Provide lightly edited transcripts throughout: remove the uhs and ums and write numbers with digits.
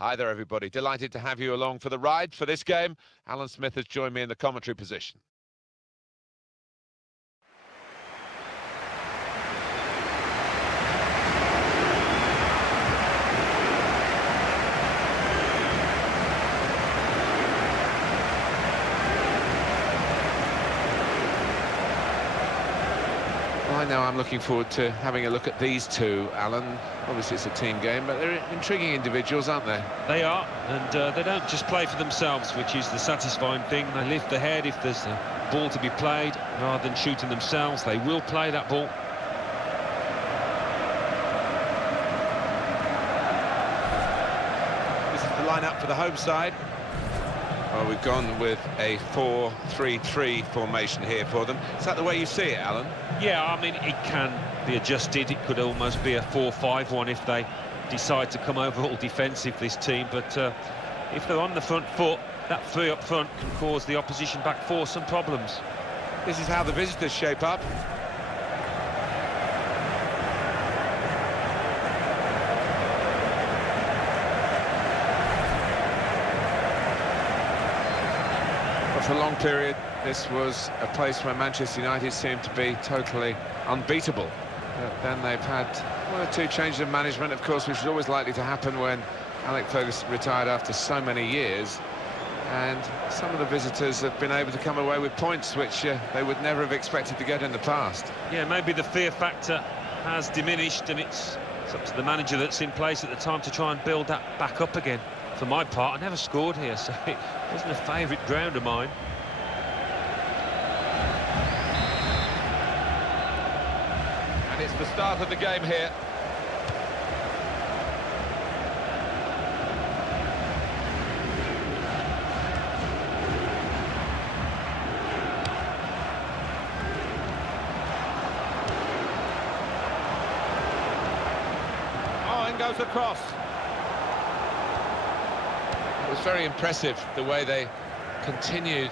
Hi there, everybody. Delighted to have you along for the ride for this game. Alan Smith has joined me in the commentary position. I know I'm looking forward to having a look at these two, Alan. Obviously it's a team game, but they're intriguing individuals, aren't they? They are, and they don't just play for themselves, which is the satisfying thing. They lift the head if there's a ball to be played, rather than shooting themselves. They will play that ball. This is the lineup for the home side. Well, we've gone with a 4-3-3 formation here for them. Is that the way you see it, Alan? Yeah, I mean, it can be adjusted. It could almost be a 4-5-1 if they decide to come over all defensive, this team. But if they're on the front foot, that three up front can cause the opposition back four some problems. This is how the visitors shape up. For a long period, this was a place where Manchester United seemed to be totally unbeatable. But then they've had one or two changes of management, of course, which is always likely to happen when Alex Ferguson retired after so many years. And some of the visitors have been able to come away with points which they would never have expected to get in the past. Yeah, maybe the fear factor has diminished, and it's up to the manager that's in place at the time to try and build that back up again. For my part, I never scored here, so it wasn't a favourite ground of mine. And it's the start of the game here. Oh, in goes across. It was very impressive the way they continued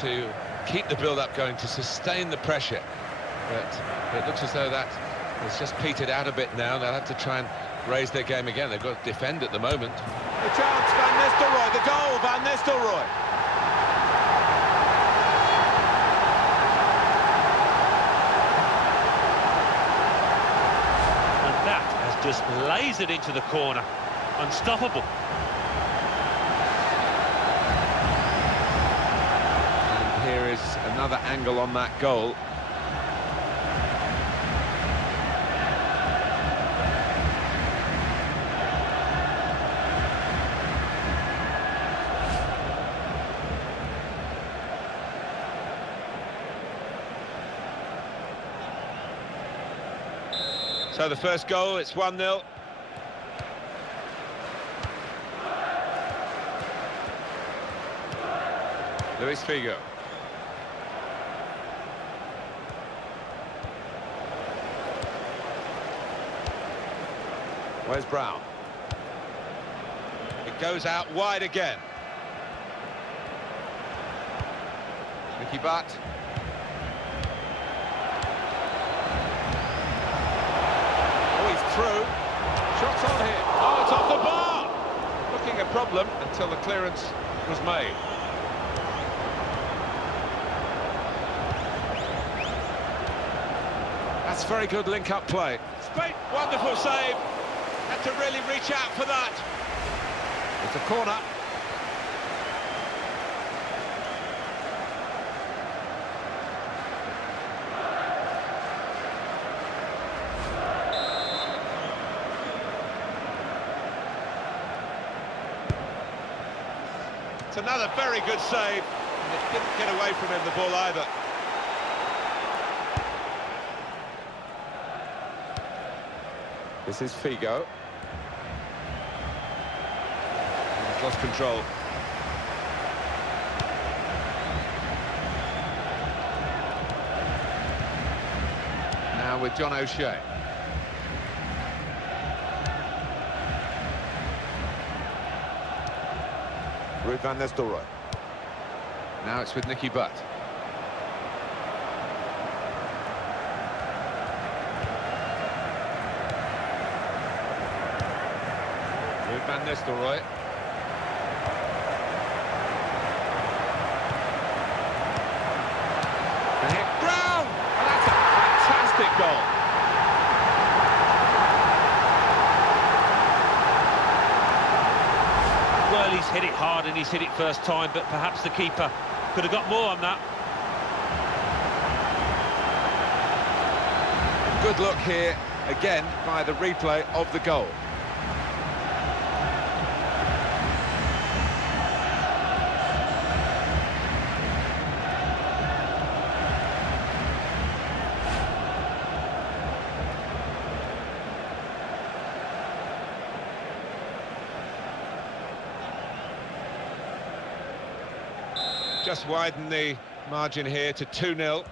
to keep the build-up going, to sustain the pressure. But it looks as though that has just petered out a bit now. They'll have to try and raise their game again. They've got to defend at the moment. The chance, Van Nistelrooy, the goal, Van Nistelrooy. And that has just lasered into the corner. Unstoppable. Here is another angle on that goal. So the first goal, it's 1-0. Luis Figo. Where's Brown? It goes out wide again. Nicky Butt. Oh, he's through. Shots on here. Oh, it's off the bar. Looking a problem until the clearance was made. That's very good link-up play. Spate, wonderful save. Had to really reach out for that. It's a corner. It's another very good save. And it didn't get away from him, the ball, either. This is Figo. He's lost control. Now with John O'Shea. Ruud van Nistelrooy. Now it's with Nicky Butt. Ruud van Nistelrooy. goal. Well, he's hit it hard and he's hit it first time, but perhaps the keeper could have got more on that. Good look here, again, by the replay of the goal. Just widen the margin here to 2-0.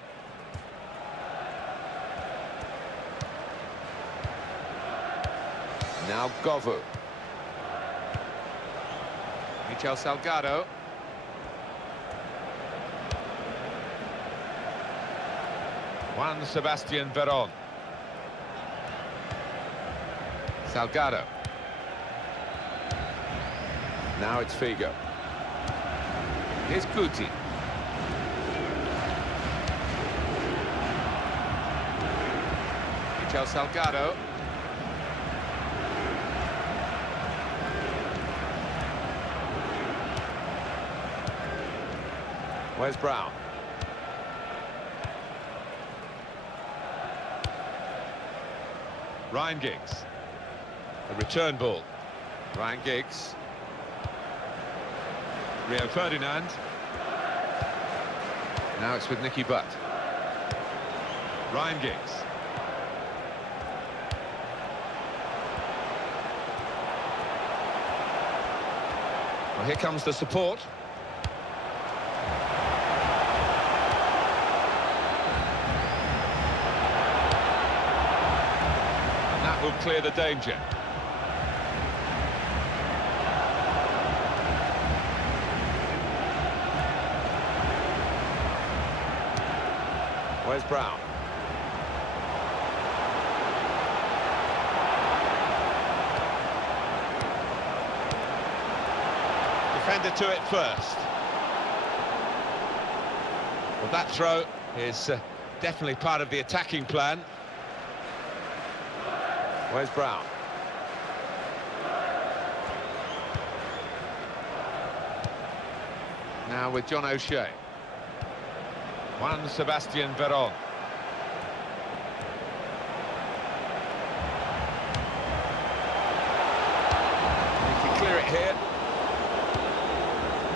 Now Govu. Michel Salgado. Juan Sebastian Veron. Salgado. Now it's Figo. Here's Guti. Michel Salgado. Where's Brown? Ryan Giggs. A return ball. Ryan Giggs. Rio Ferdinand. Now it's with Nicky Butt. Ryan Giggs. Well, here comes the support. And that will clear the danger. Where's Brown? Defender to it first. Well, that throw is definitely part of the attacking plan. Where's Brown? Now with John O'Shea. Juan Sebastian Veron. He can clear it here.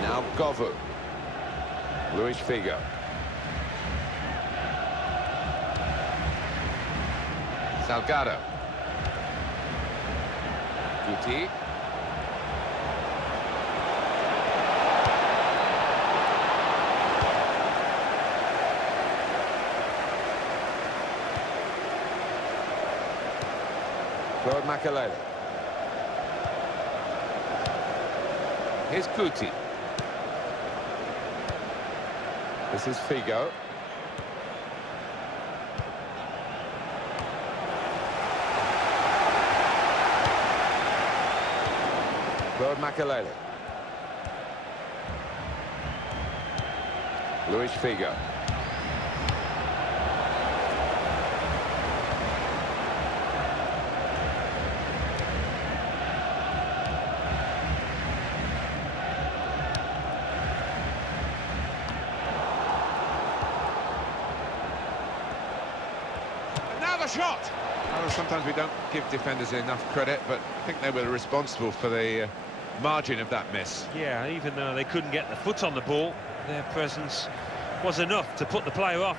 Now Govu. Luis Figo. Salgado. Guti. Claude Makalele. Here's Guti. This is Figo. Claude Makalele. Luis Figo. Shot. Well, sometimes we don't give defenders enough credit, but I think they were responsible for the margin of that miss. Yeah, even though they couldn't get the foot on the ball, their presence was enough to put the player off.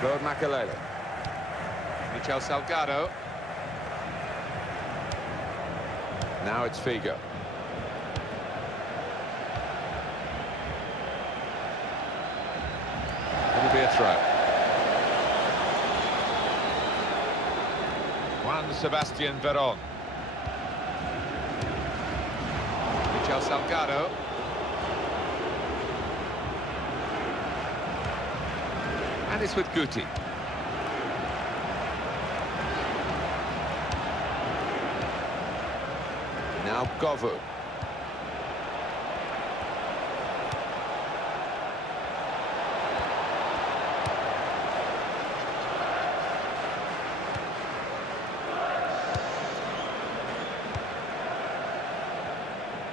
Claude Makalele. Michel Salgado. Now it's Figo. It'll be a throw. Juan Sebastian Veron. Michel Salgado. And it's with Guti. Now Govu.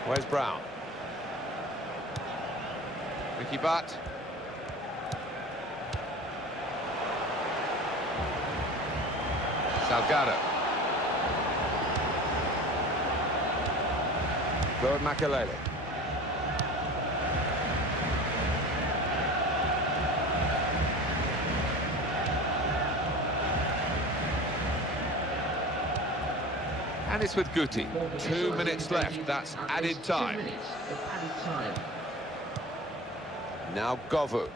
Where's Brown? Ricky Butt. Salgado. Lord Makalele. And it's with Guti. 2 minutes left. That's added time. Now Govu.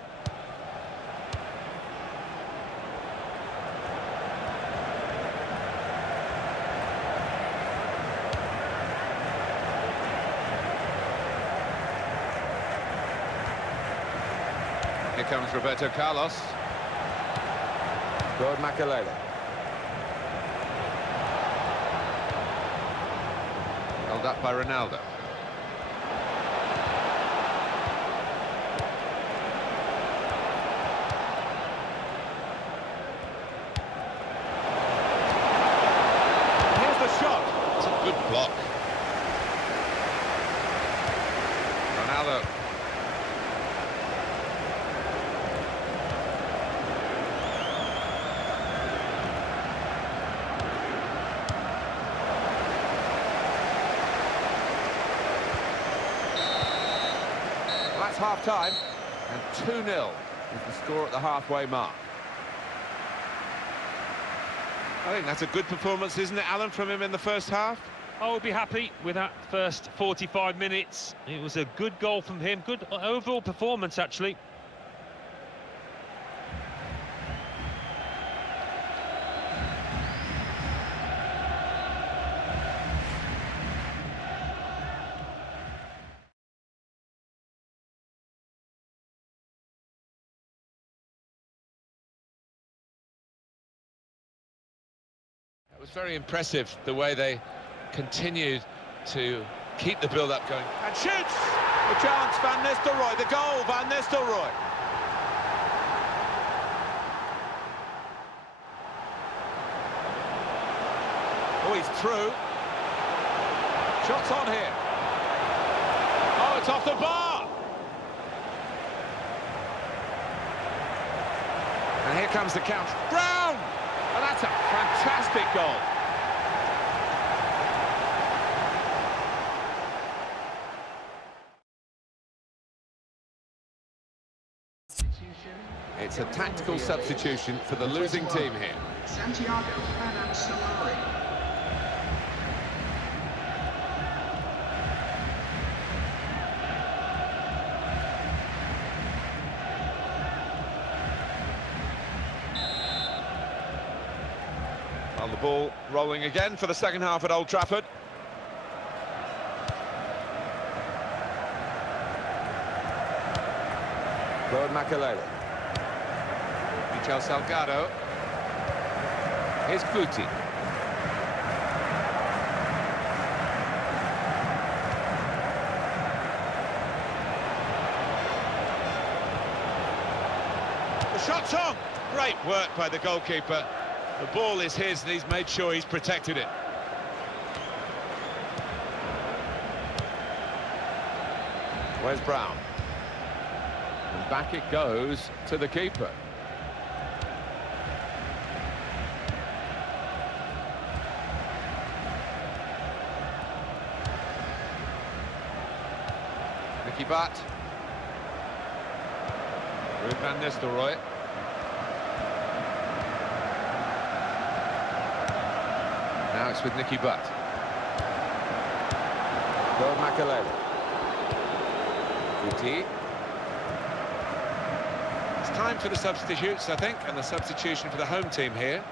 Here comes Roberto Carlos. Lord Makalele. Held up by Ronaldo. Here's the shot. It's a good block. Ronaldo. That's half-time, and 2-0 is the score at the halfway mark. I think that's a good performance, isn't it, Alan, from him in the first half? I would be happy with that first 45 minutes. It was a good goal from him, good overall performance, actually. It was very impressive the way they continued to keep the build-up going. And shoots! The chance, Van Nistelrooy, the goal, Van Nistelrooy. Oh, he's through. Shots on here. Oh, it's off the bar! And here comes the count. Brown! And that's a fantastic goal. It's a tactical substitution for the losing team here. Santiago Solari. Well, the ball rolling again for the second half at Old Trafford. Lord Makalele. Michel Salgado. Here's Guti. The shot's on! Great work by the goalkeeper. The ball is his and he's made sure he's protected it. Where's Brown? And back it goes to the keeper. Ricky Butt. With Van Nistelrooy. Now it's with Nicky Butt. Lord Makalele. Guti. It's time for the substitutes, I think, and the substitution for the home team here.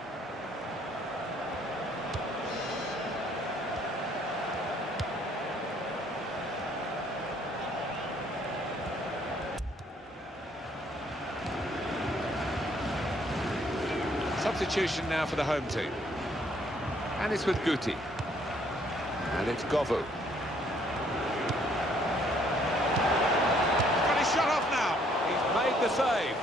Substitution now for the home team. And it's with Guti. And it's Govu. He's got his shot off now. He's made the save.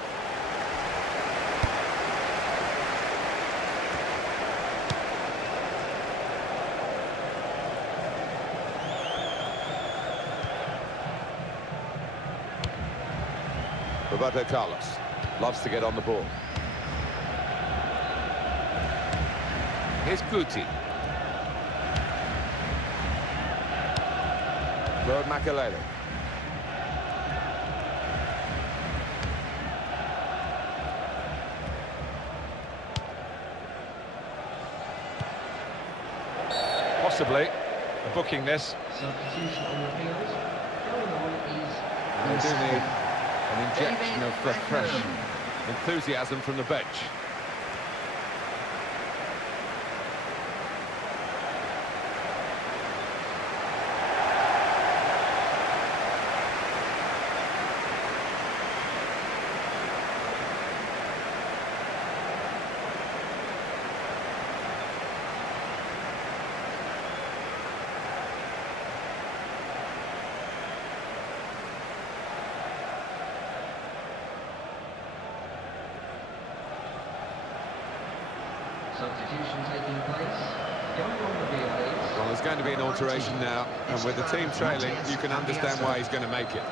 Roberto Carlos loves to get on the ball. Here's Guti. Claude Makelele. Possibly booking this. Substitution on the field. Going on They is do need an injection of fresh enthusiasm from the bench. substitution taking place. Going on the field is... Well, there's going to be an alteration now, and with the team trailing, you can understand why he's going to make it.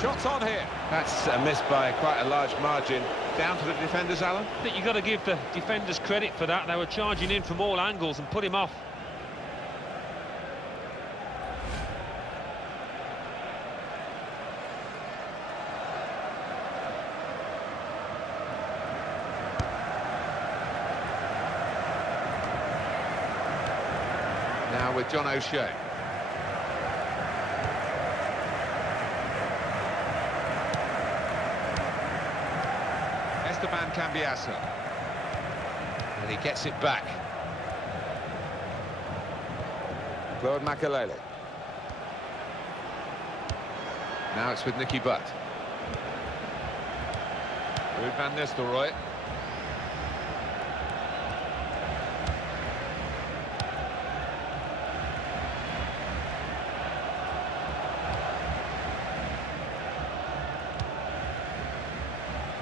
Shots on here. That's a miss by quite a large margin. Down to the defenders, Alan. I think you've got to give the defenders credit for that. They were charging in from all angles and put him off. Now with John O'Shea. Esteban Cambiasso. And he gets it back. Claude Makelele. Now it's with Nicky Butt. Ruud van Nistelrooy.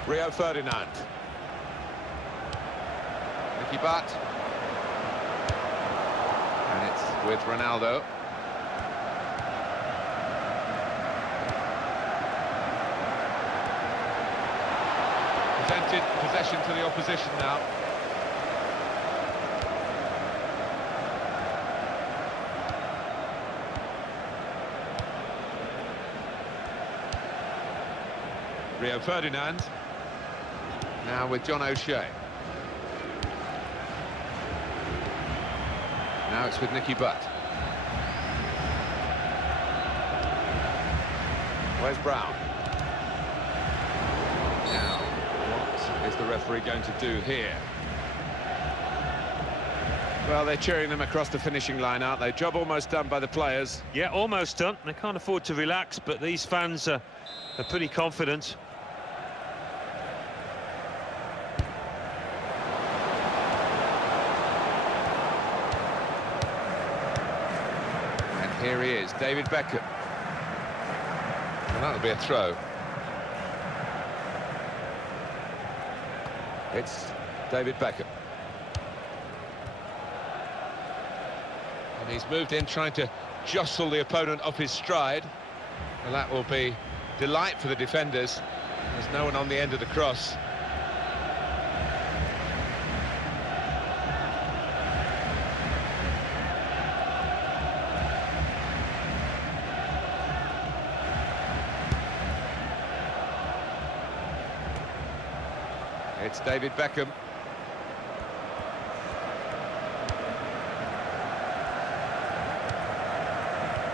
Rio Ferdinand. Nicky Butt. And it's with Ronaldo. Presented possession to the opposition now. Rio Ferdinand. Now with John O'Shea. Now it's with Nicky Butt. Where's Brown? Now, what is the referee going to do here? Well, they're cheering them across the finishing line, aren't they? Job almost done by the players. Yeah, almost done. They can't afford to relax, but these fans are pretty confident. Here he is, David Beckham. And that'll be a throw. It's David Beckham. And he's moved in trying to jostle the opponent off his stride. Well, that will be delight for the defenders. There's no one on the end of the cross. It's David Beckham.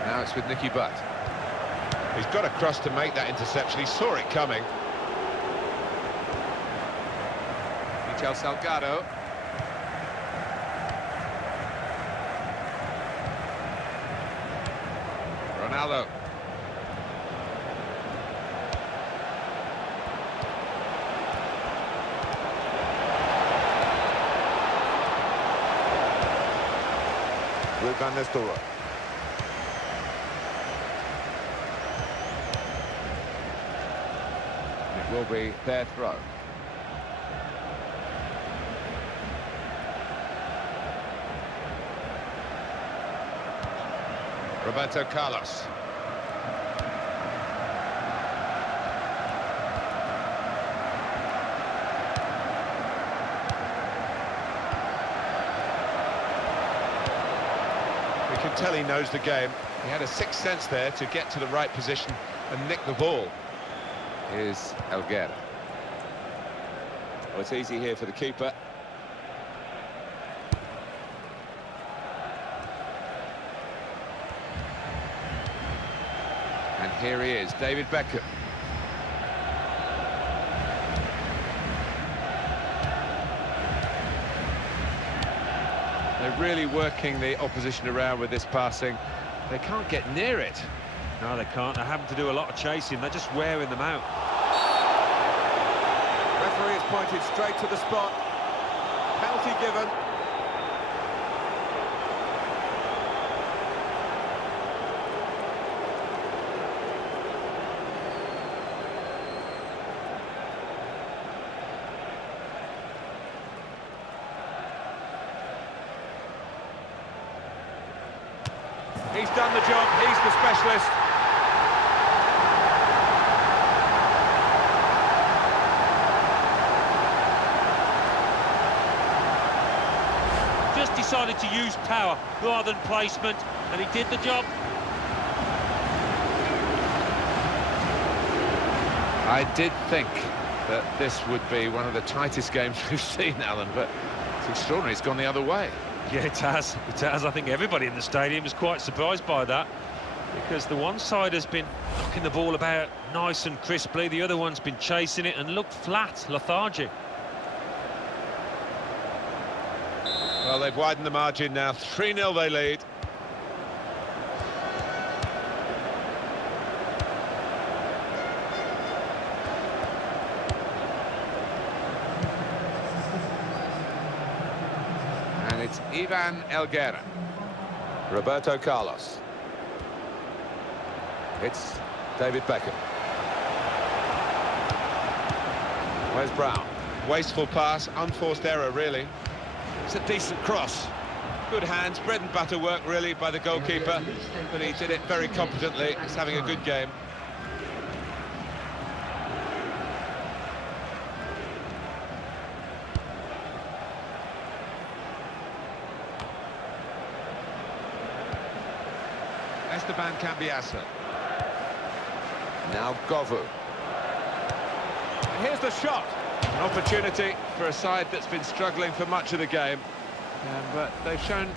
Now it's with Nicky Butt. He's got a cross to make that interception. He saw it coming. Michel Salgado. Ronaldo. with Van Nistelrooy. It will be their throw. Roberto Carlos. We can tell he knows the game. He had a sixth sense there to get to the right position and nick the ball. Here's Elguera. Well, it's easy here for the keeper. And here he is, David Beckham. They're really working the opposition around with this passing. They can't get near it. No, they can't. They're having to do a lot of chasing. They're just wearing them out. Referee has pointed straight to the spot. Penalty given. He's done the job, he's the specialist. Just decided to use power rather than placement, and he did the job. I did think that this would be one of the tightest games we've seen, Alan, but it's extraordinary, it's gone the other way. Yeah, it has. It has. I think everybody in the stadium is quite surprised by that, because the one side has been knocking the ball about nice and crisply, the other one's been chasing it and looked flat, lethargic. Well, they've widened the margin now, 3-0 they lead. And it's Ivan Elguera. Roberto Carlos. It's David Beckham. Where's Brown? Wasteful pass, unforced error, really. It's a decent cross. Good hands, bread and butter work, really, by the goalkeeper. But he did it very competently. He's having a good game. Esteban Cambiasso. Now Govu. And here's the shot. An opportunity for a side that's been struggling for much of the game. But they've shown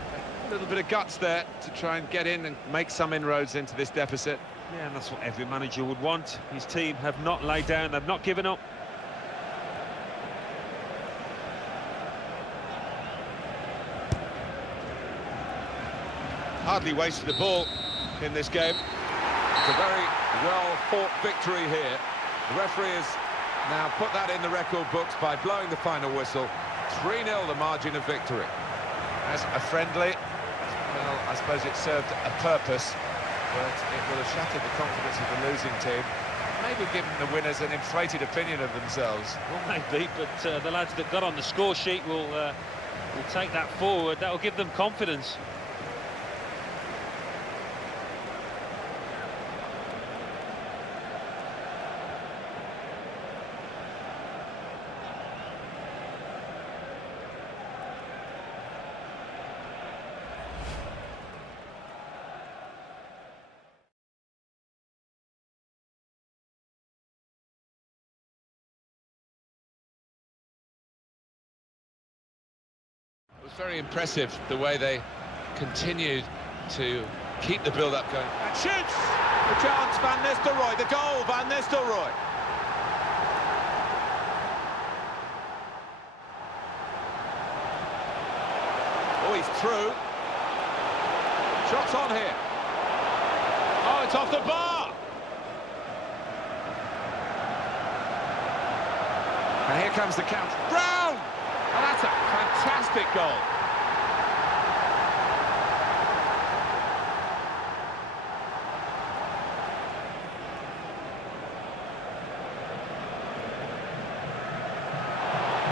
a little bit of guts there to try and get in and make some inroads into this deficit. Yeah, and that's what every manager would want. His team have not laid down, they've not given up. Hardly wasted the ball in this game. It's a very well-fought victory here. The referee has now put that in the record books by blowing the final whistle. 3-0 the margin of victory. As a friendly, well, I suppose it served a purpose, but it will have shattered the confidence of the losing team. Maybe given the winners an inflated opinion of themselves. Well, maybe, but the lads that got on the score sheet will take that forward. That will give them confidence. It was very impressive the way they continued to keep the build-up going. And shoots! The chance, Van Nistelrooy, the goal, Van Nistelrooy. Oh, he's through. Shots on here. Oh, it's off the bar! And here comes the count. Brown! Oh, that's a fantastic goal.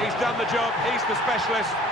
He's done the job, he's the specialist.